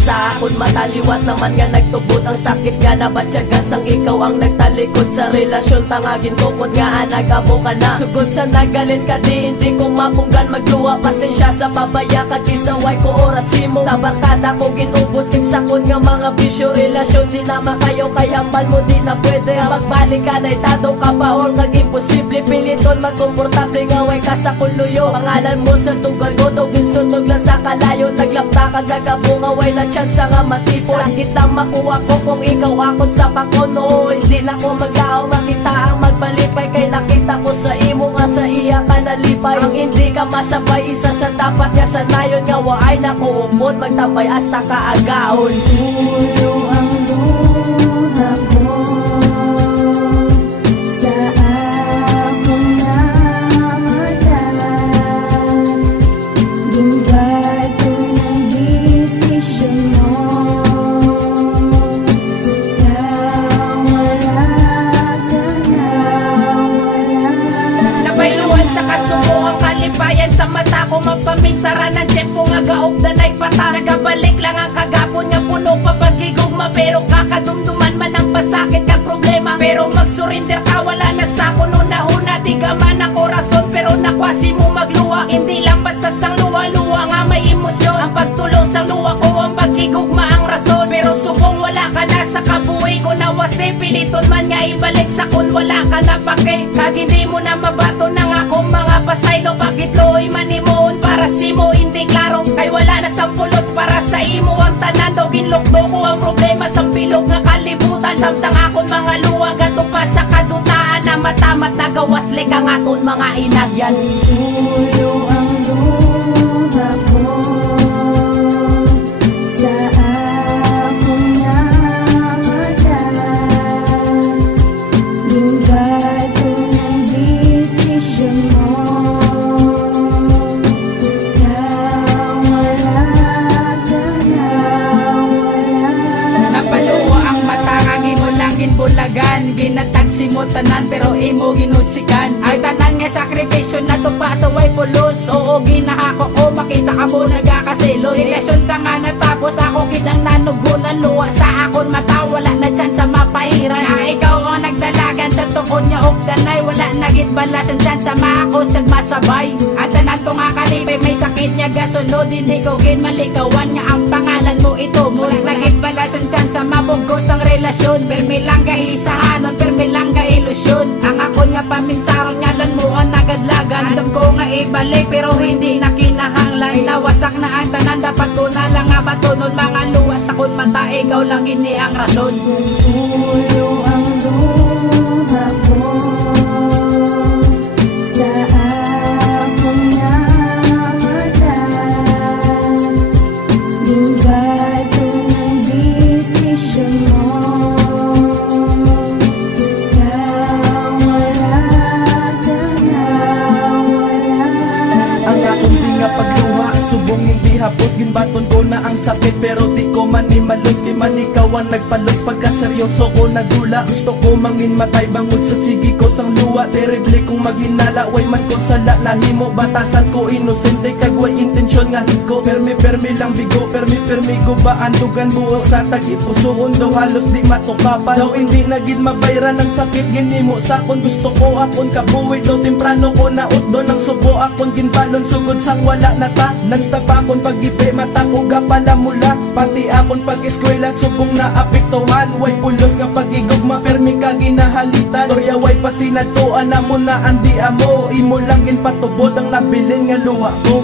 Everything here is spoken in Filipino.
sa akon mataliwat naman nga nagtubot ang sakit nga nabatyagan sang ikaw ang nagtalikod sa relasyon. Tangagin tukod nga nagamo ka na sugod sa nagalit ka di hindi ko mapunggan magluwa. Pasensya sa pabaya kag isaway ko orasimo sa barkada ko ginubos kag sakon nga mga bisyo. Relasyon di na makayo kaya mal mo di na pwede magbalik ka na itado ka pa or kag imposible piliton magkomportable nga way ka sa kuluyo. Pangalan mo sa tugal ko daw ginsunog lang sa kalayo naglapta kag nagabunga way na chance nga matipon. Sakit lang makuha ko kung ikaw akon sa pakono. Hindi na ko maglaaw makita ang magbalipay kay nakita ko sa imo nga sa iya ka nalipay. Ang hindi ka masabay isa sa dapat nga sanayon nga waay na ko upod magtabay hasta kaagaon. Ulo ang buha ko sa akong namata. Ginggad ko ng desisyon mo na wala ka na wala. Nabayluan sa kasumo ang kalipayan sa mata ko magpaminsara ng tiyempo nga gaog na nagpata. Nagabalik lang ang kagapon nga puno pa pagigugma pero kakadumduman man ang pasakit kag problema. Pero magsurinder ka wala na sa kuno na huna di ka man ako rason pero nakwasi mo magluwa. Hindi lang basta sang luwa-luwa nga may emosyon. Ang pagtulo sang luwa ko ang pagigugma ang rason. Pero subong wala ka na sa kabuhi ko nawasi. Piliton man nga ibalik sa kun wala ka na pake. Kag hindi mo na mabato ng akong mga pasaylo. Bakit looy manimoon para simo hindi klaro. Kay wala na sampulos para sa imo ang tanan. Daw ginlokdo ko ang problema sa bilog nga kalibutan. Samtang akon mga luwag ato pa sa kadutaan na matamat nagawasli kang aton mga inagyan. Ulo ang buha ko sa akong namata. Ginggad ko ng desisyon mo na wala ka na wala. Napaluwa ang mata kag imo lang ginbulagan. Ginatagsi mo tanan pero imo ginusikan. Ang tanan nga sakripisyo na to pa sa way pulos. Oo ginahako ko makita ka mo nagakasilo. Relasyon ta nga natapos ako kitang nanugunan. Luwa sa akon mata wala na chance sa mapairan. Na ikaw ang nagdalagan sa tukod nga ugdanay. Wala nagit balas ang chance sa maako sag masabay. Ang tanan ko nga kalipay may sakit niya gasunod. Hindi ko ginmalikawan nga ang pangalan mo ito mo. Wala nagit balas ang chance sa mabugos ang relasyon. Permi lang ka isahanon, permi lang ka ilusyon. Ang akon nga paminsaron ngalan mo ang nagadlagan. Andam ko nga ibalik pero hindi na kinahanglan. Nawasak na ang tanan dapat ko na lang nga batunon. Mga luwas akon mata ikaw lang gini ang rason. Ulo ang buha ko sa akong namata. Ginggad ko ng desisyon mo na wala ka na wala. Ang akong di nga pagluha subong hindi hapos. Ginbaton ko na ang sakit pero di ko man imalos. Kay man ikaw ang nagpalos pagka seryoso ko nagdula. Gusto ko mangin matay bangod sa sige ko sang luwa. Terrible kong maghinala way man ko sa lalahi mo. Batasan ko inosente kag way intensyon nga hiko. Permi lang bigo permi go ba andugan buos sa tagipusoon. Daw halos di matukapa. Daw hindi nagid mabayran ang sakit ginimo sa kon. Gusto ko akon kabuhi daw temprano ko naudon. Ang subo akon ginbalon sugod sang wala na ta. Nagstapa akon pag-ipi mata ko gapala mula. Pati akon pag-eskwela subong na apektuhan. Way pulos nga pag-igugma permi ka ginahalitan. Storya way pasinatuan na mo na andi amo. Imo lang ginpatubod ang labilin nga luwa ko.